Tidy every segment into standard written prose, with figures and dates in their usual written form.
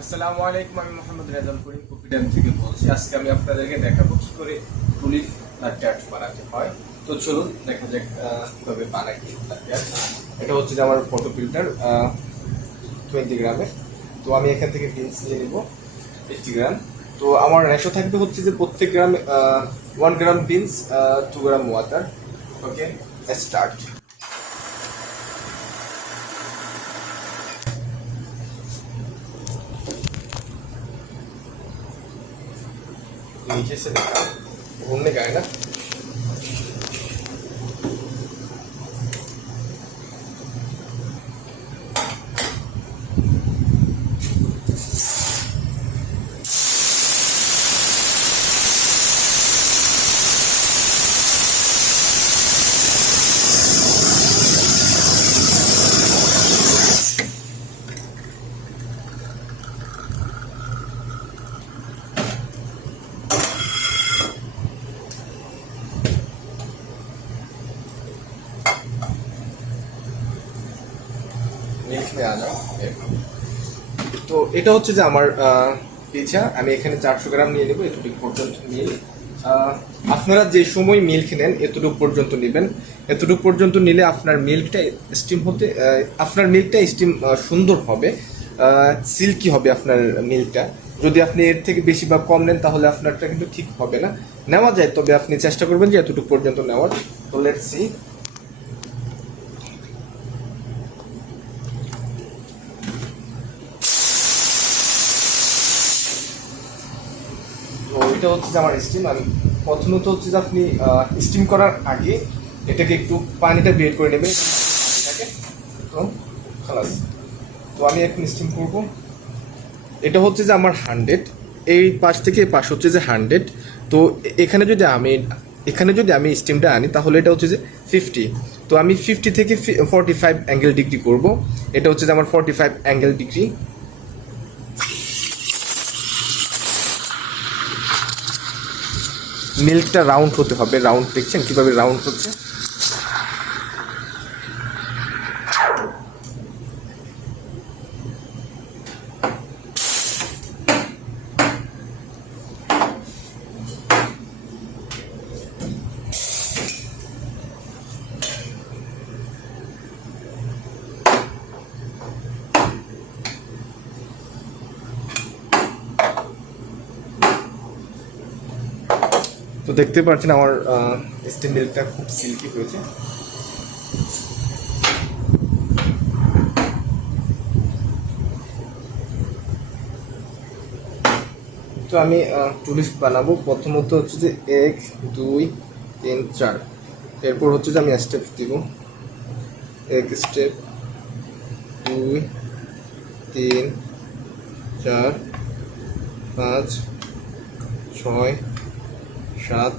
আসসালামু আলাইকুম, আমি মোহাম্মদ রেজাউল করিম কফি ড্যাম থেকে বলছি। আজকে আমি আপনাদেরকে দেখাবো কি করে টুলিপ লাটে আর্ট বানাতে হয়। তো চলুন দেখা যাক কিভাবে বানাই লাটে আর্ট। এটা হচ্ছে যে আমার ফটো ফিল্টার 20 গ্রামের। তো আমি এখান থেকে বিনস নিয়ে নেব 80 গ্রাম। তো আমার রেশো থাকবে হচ্ছে যে প্রত্যেক গ্রামে 1 গ্রাম বিনস, 2 গ্রাম ওয়াটার। ওকে, স্টার্ট। नीचे से देखा घूमने का है ना। মিল্ক মে আ যাও। তো এটা হচ্ছে যে আমার পিঠা। আমি এখানে 400 গ্রাম নিয়ে নেবো, এতটুকু পর্যন্ত মিল্ক। আপনারা যে সময় মিল্ক নেন এতটুকু পর্যন্ত নেবেন। এতটুকু পর্যন্ত নিলে আপনার মিল্কটা স্টিম হতে আপনার মিল্কটা স্টিম সুন্দর হবে, সিল্কি হবে আপনার মিল্কটা। যদি আপনি এর থেকে বেশি বা কম নেন তাহলে আপনারটা কিন্তু ঠিক হবে না। নেওয়া যায়, তবে আপনি চেষ্টা করবেন যে এতটুকু পর্যন্ত নেওয়ার। তো লেটস সি। তো এটা হচ্ছে যে আমার স্টিম। আমি প্রথমত হচ্ছে যে আপনি স্টিম করার আগে এটাকে একটু পানিটা বের করে নেবেন এটাকে। তো খালাস। তো আমি এখন স্টিম করব। এটা হচ্ছে যে আমার 100, এই পাশ থেকে এই পাশ হচ্ছে যে 100। তো এখানে যদি আমি স্টিমটা আনি তাহলে এটা হচ্ছে যে 50। তো আমি 50 থেকে 45 অ্যাঙ্গেল ডিগ্রি করব। এটা হচ্ছে যে আমার 45 অ্যাঙ্গেল ডিগ্রি। মিল্কটা রাউন্ড হতে হবে। রাউন্ড দেখছেন কিভাবে রাউন্ড হচ্ছে। তো দেখতে পাচ্ছেন আমার স্টিম মিল্কটা খুব সিল্কি হয়েছে। তো আমি টুলিপ বানাবো। প্রথমত হচ্ছে যে 1 2 3 4, এরপর হচ্ছে যে আমি স্টেপ দিব। 1 স্টেপ, 2 3 4 5 6 7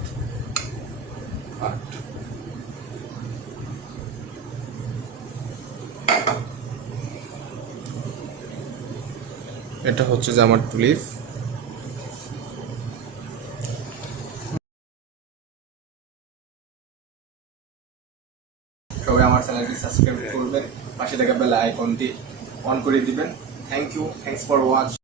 8। এটা হচ্ছে যে আমার টুলিপ। সবাই আমার চ্যানেলটি সাবস্ক্রাইব করবেন, পাশে থাকা বেল আইকনটি অন করে দিবেন। Thank you, thanks for watch.